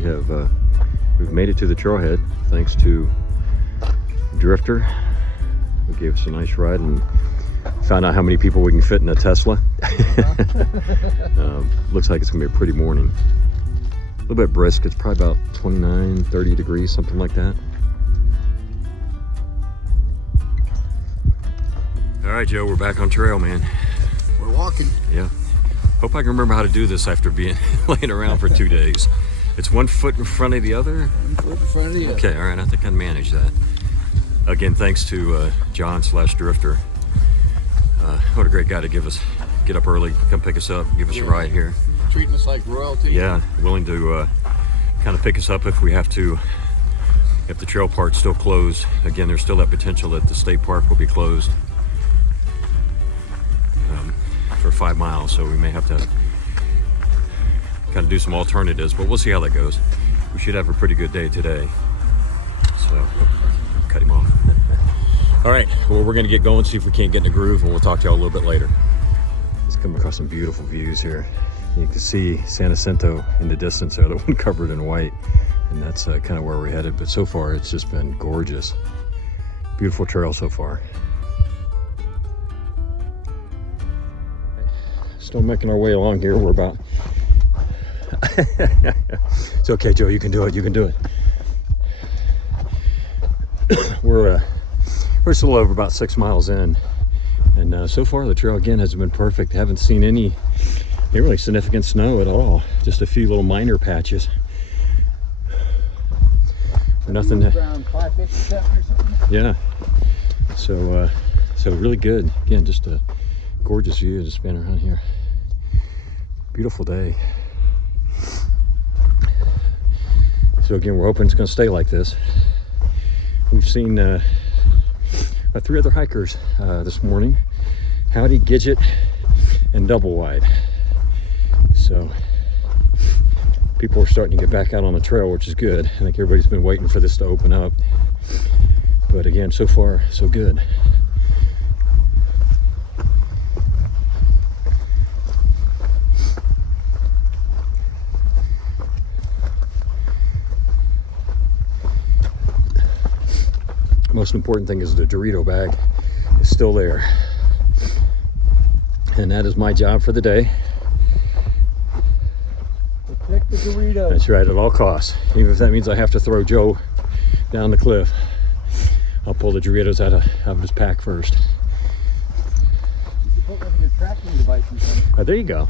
we've made it to the trailhead thanks to Drifter, who gave us a nice ride and found out how many people we can fit in a Tesla. Looks like it's gonna be a pretty morning. A little bit brisk. It's probably about 29, 30 degrees, something like that. All right, Joe, we're back on trail, man. We're walking. Yeah. Hope I can remember how to do this after being laying around for 2 days. It's 1 foot in front of the other? 1 foot in front of the other. Okay, all right, I think I can manage that. Again, thanks to John/Drifter. What a great guy to get up early, come pick us up, give us a ride here. Treating us like royalty. Yeah, willing to kind of pick us up if we have to, if the trail part's still closed. Again, there's still that potential that the state park will be closed for 5 miles, so we may have to kind of do some alternatives, but we'll see how that goes. We should have a pretty good day today. So, cut him off. All right, well, we're gonna get going, see if we can't get in the groove, and we'll talk to y'all a little bit later. Just coming across some beautiful views here. You can see San Jacinto in the distance there, the one covered in white, and that's kind of where we're headed. But so far, it's just been gorgeous. Beautiful trail so far. Still making our way along here. We're about... It's okay, Joe, you can do it, you can do it. We're just a little over about 6 miles in, and so far the trail again has been perfect. Haven't seen any really significant snow at all, just a few little minor patches. Nothing around 557 or something. Yeah, so really good. Again, just a gorgeous view just being around here. Beautiful day. So again, we're hoping it's going to stay like this. We've seen 3 other hikers this morning: Howdy, Gidget, and Double Wide. So people are starting to get back out on the trail, which is good. I think everybody's been waiting for this to open up. But again, so far, so good. Most important thing is the Dorito bag is still there. And that is my job for the day. Protect the Doritos. That's right, at all costs. Even if that means I have to throw Joe down the cliff, I'll pull the Doritos out of his pack first. You can put one of your tracking devices in it. Oh, there you go.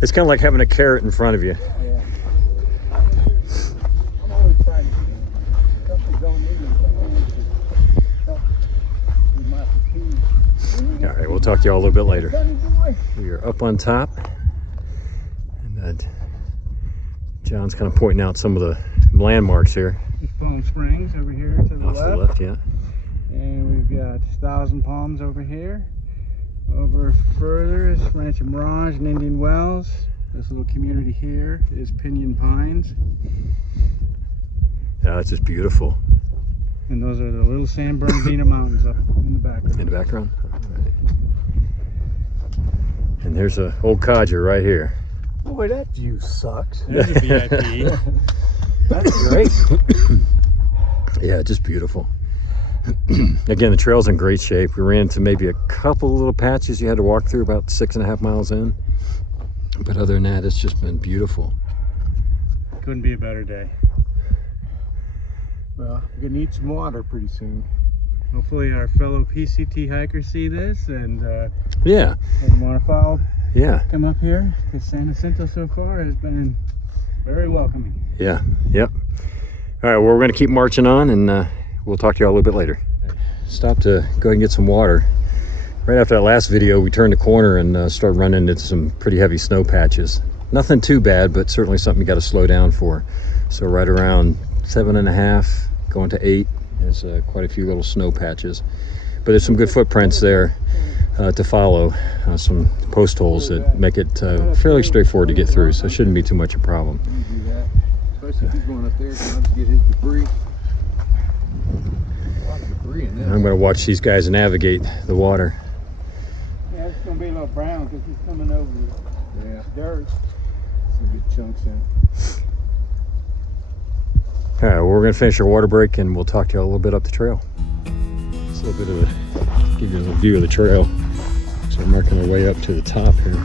It's kind of like having a carrot in front of you. Yeah. I'm always trying to keep something going in. All right, we'll talk to y'all a little bit later. We are up on top, and John's kind of pointing out some of the landmarks here. There's Palm Springs over here to the Off left. the left, yeah. And we've got Thousand Palms over here. Over further is Rancho Mirage and Indian Wells. This little community here is Pinyon Pines. Yeah, it's just beautiful. And those are the little San Bernardino Mountains up in the background. In the background? All right. And there's a old codger right here. Boy, that view sucks. There's a VIP. That's great. Yeah, just beautiful. Again, the trail's in great shape. We ran into maybe a couple little patches you had to walk through about 6.5 miles in. But other than that, it's just been beautiful. Couldn't be a better day. Well, we're gonna need some water pretty soon. Hopefully our fellow PCT hikers see this and Yeah, want to follow, yeah, come up here, because San Jacinto so far has been very welcoming. yeah, yep. All right, well, we're going to keep marching on, and we'll talk to you all a little bit later. Stop to go ahead and get some water. Right after that last video, we turned the corner and started running into some pretty heavy snow patches. Nothing too bad, but certainly something you got to slow down for. So right around 7.5, going to 8, there's quite a few little snow patches. But there's some good footprints there to follow, some post holes that make it fairly straightforward to get through, so it shouldn't be too much a problem. especially if he's going up there, so I'll just get his debris. A lot of debris in this. I'm gonna watch these guys navigate the water. Yeah, it's gonna be a little brown because he's coming over Yeah, dirt. some good chunks in. All right, well, we're gonna finish our water break and we'll talk to you a little bit up the trail. Just a little bit of a, give you a little view of the trail. So we're marking our way up to the top here.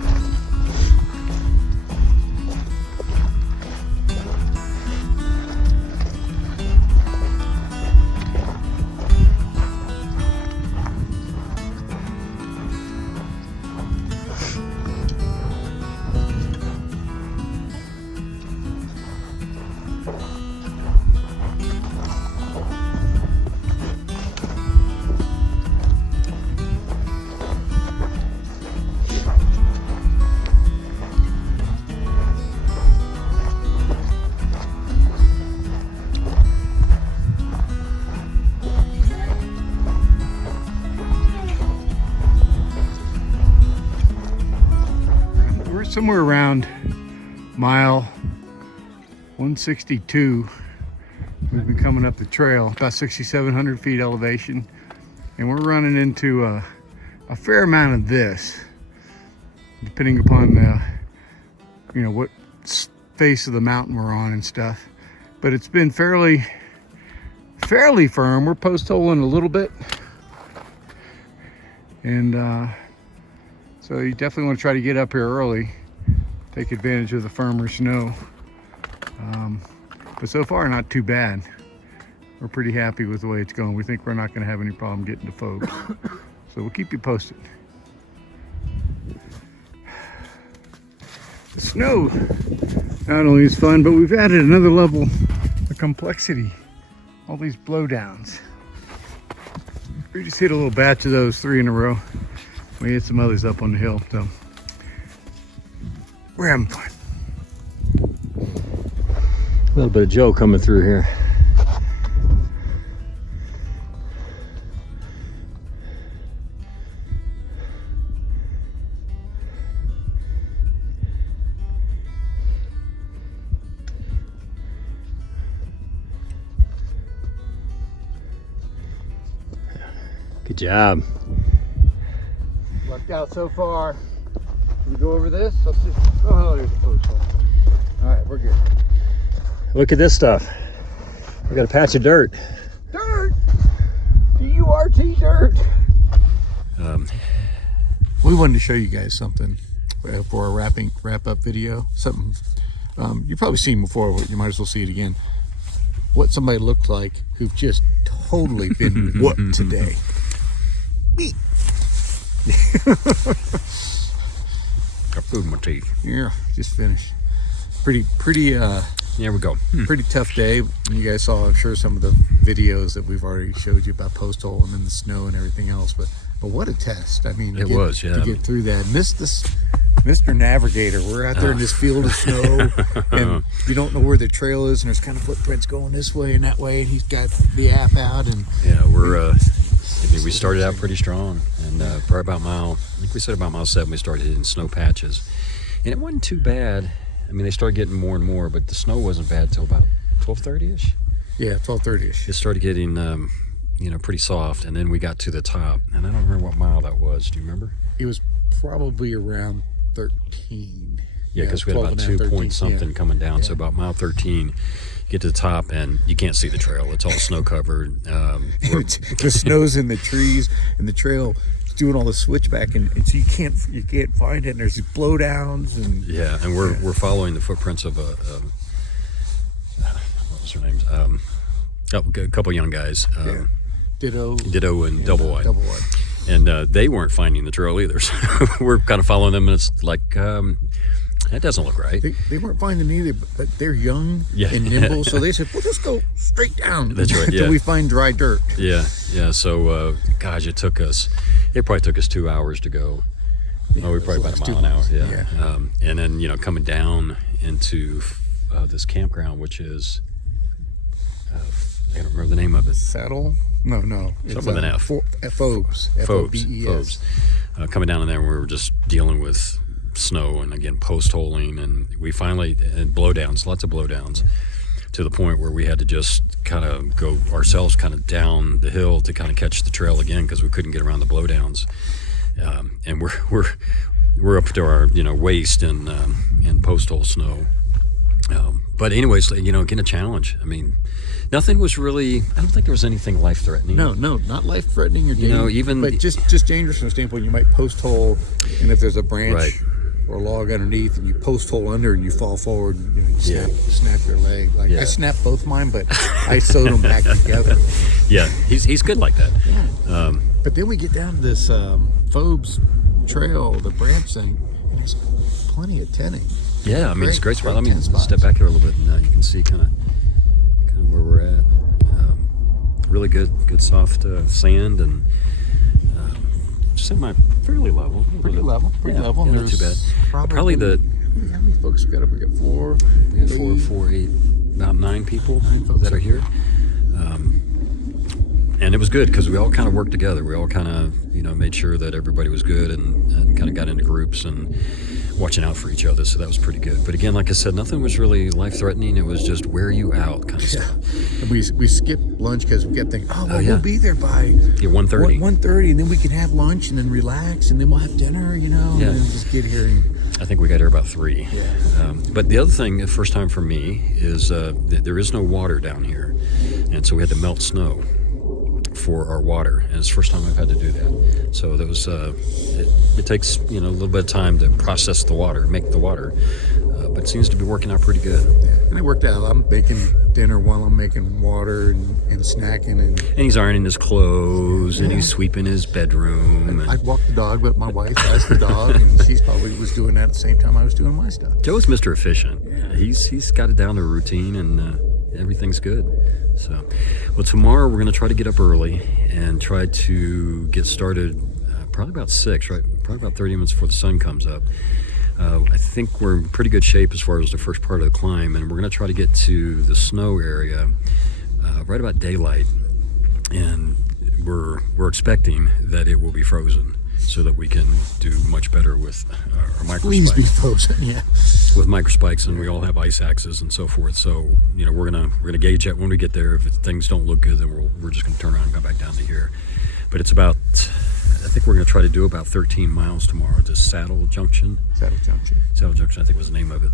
Somewhere around mile 162, we've been coming up the trail, about 6,700 feet elevation, and we're running into a fair amount of this, depending upon the, you know, what face of the mountain we're on and stuff. But it's been fairly firm. We're post-holing a little bit, and so you definitely want to try to get up here early, take advantage of the firmer snow. But so far, not too bad. We're pretty happy with the way it's going. We think we're not going to have any problem getting to folks. So we'll keep you posted. The snow not only is fun, but we've added another level of complexity. All these blowdowns. We just hit a little batch of those, 3 in a row. We hit some others up on the hill, so we're having fun. A little bit of Joe coming through here. Good job. Lucked out so far. Can we go over this? Let's just, oh, there's a post hole. All right, we're good. Look at this stuff. We got a patch of dirt. Dirt! D-U-R-T, dirt! We wanted to show you guys something for our wrap-up video. Something you've probably seen before, but you might as well see it again. What somebody looked like who've just totally been whooped today. Me. Got food in my teeth. Yeah, just finished. Pretty There we go. pretty tough day. You guys saw, I'm sure, some of the videos that we've already showed you about post hole and then the snow and everything else. But what a test! I mean, It was, yeah. to get through that. Mr. Navigator, we're out there in this field of snow, and you don't know where the trail is, and there's kind of footprints going this way and that way, and he's got the app out, and Yeah, we started out pretty strong, and probably about I think we said about mile 7, we started hitting snow patches, and it wasn't too bad. I mean, they started getting more and more, but the snow wasn't bad till about 12:30ish. yeah, 12:30ish. It started getting, pretty soft, and then we got to the top, and I don't remember what mile that was. Do you remember? It was probably around 13. Yeah, because we had about 2 point something coming down. So about mile 13, you get to the top and you can't see the trail. It's all snow covered. The snow's in the trees, and the trail is doing all the switchback, and so you can't find it. And there's these blowdowns, and we're following the footprints of what was their names? A couple young guys. Ditto and Double Wide. Double Wide. And they weren't finding the trail either. So we're kind of following them, and it's like, that doesn't look right. They weren't finding them either, but they're young and nimble, so they said, "We'll just go straight down." That's right. Until we find dry dirt. Yeah. So, gosh, it probably took us 2 hours to go. Yeah, We probably about a mile an hour. Yeah. And then coming down into this campground, which is I don't remember the name of it. Saddle? No. Something with an F. Phobes. Phobes. Coming down in there, we were just dealing with snow and again post holing, and we finally and blowdowns, lots of blowdowns. to the point where we had to just kind of go ourselves kind of down the hill to kind of catch the trail again because we couldn't get around the blowdowns. And we're up to our waist in post hole snow. But anyways, again, a challenge. I mean, nothing was really. I don't think there was anything life threatening. No, not life threatening or dangerous. Even but just dangerous from the standpoint you might post hole, and if there's a branch right. or a log underneath, and you post hole under and you fall forward, you snap your leg. Like I snapped both mine, but I sewed them back together. Yeah, he's good like that. Yeah. But then we get down to this Phobes trail, the branch thing, and there's plenty of tenning. Yeah, I mean, it's a great spot. Let me spots. step back here a little bit, and you can see kind of where we're at. Really good soft sand, and fairly level. Pretty level. Yeah, not too bad. Probably how many folks we got up? We got four, eight, about 9 people folks that are here. And it was good because we all kind of worked together. We all kind of, made sure that everybody was good and kind of got into groups and watching out for each other. So that was pretty good. But again, like I said, nothing was really life-threatening. It was just wear you out kind of stuff. And we skipped lunch because we kept thinking, we'll be there by 1:30. 1:30, and then we can have lunch and then relax, and then we'll have dinner, and then just get here. I think we got here about 3. Yeah. But the other thing, the first time for me, is there is no water down here. And so we had to melt snow for our water, and it's the first time I've had to do that. So that was it takes a little bit of time to process the water, make the water, but it seems to be working out pretty good. Yeah. And it worked out. I'm making dinner while I'm making water and snacking, and he's ironing his clothes and he's sweeping his bedroom. I'd walk the dog, but my wife has the dog, and she's probably was doing that at the same time I was doing my stuff. Joe's Mr. Efficient. Yeah. He's got it down to a routine, and everything's good. So, well, tomorrow we're going to try to get up early and try to get started probably about 6, right? Probably about 30 minutes before the sun comes up. I think we're in pretty good shape as far as the first part of the climb, and we're going to try to get to the snow area right about daylight. And we're expecting that it will be frozen so that we can do much better with our micro Please spikes. be frozen, yeah. With micro spikes, and we all have ice axes and so forth. So we're gonna gauge that when we get there. If things don't look good, then we're just gonna turn around and go back down to here. But it's about, I think we're gonna try to do about 13 miles tomorrow to Saddle Junction. Saddle Junction, I think was the name of it.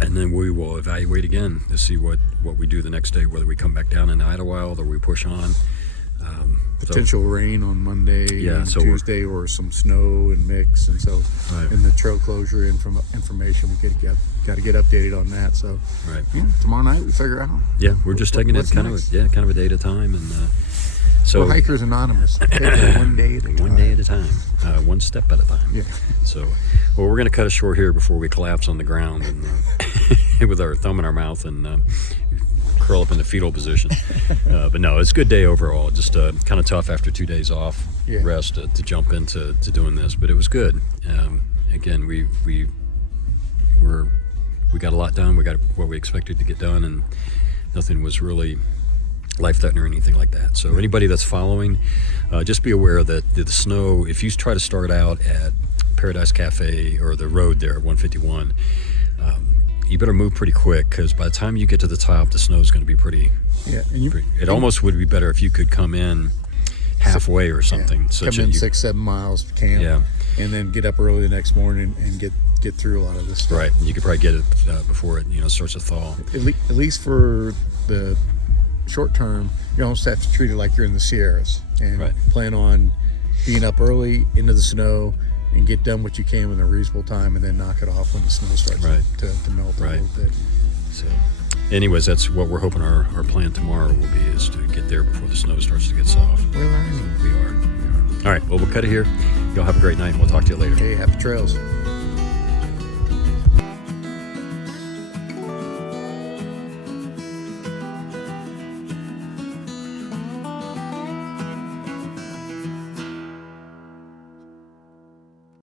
And then we will evaluate again to see what we do the next day, whether we come back down into Idlewild or we push on. Potential rain on Monday, and so Tuesday, or some snow and mix, and so in the trail closure information, we got to get updated on that. So tomorrow night we figure out. Yeah, we're just taking it kind of a day at a time, and so we're Hikers Anonymous. Take it one day at a time. One day at a time, one step at a time. Yeah. So, we're going to cut it short here before we collapse on the ground and with our thumb in our mouth and curl up in the fetal position. But no, it's a good day overall. Just kind of tough after 2 days off rest to jump into doing this, but it was good. Again, we got a lot done. We got what we expected to get done, and nothing was really life-threatening or anything like that. So anybody that's following, just be aware that the snow, if you try to start out at Paradise Cafe or the road there at 151, you better move pretty quick, because by the time you get to the top, the snow is going to be pretty. Yeah, it almost would be better if you could come in halfway or something. Yeah, come in 6-7 miles, camp, and then get up early the next morning and get through a lot of this stuff. Right, you could probably get it before it starts to thaw. At least for the short term, you almost have to treat it like you're in the Sierras and plan on being up early into the snow and get done what you can in a reasonable time, and then knock it off when the snow starts to melt a little bit. So anyways, that's what we're hoping our plan tomorrow will be, is to get there before the snow starts to get soft. We're learning. We are. All right, well, we'll cut it here. Y'all have a great night, and we'll talk to you later. Hey, happy trails.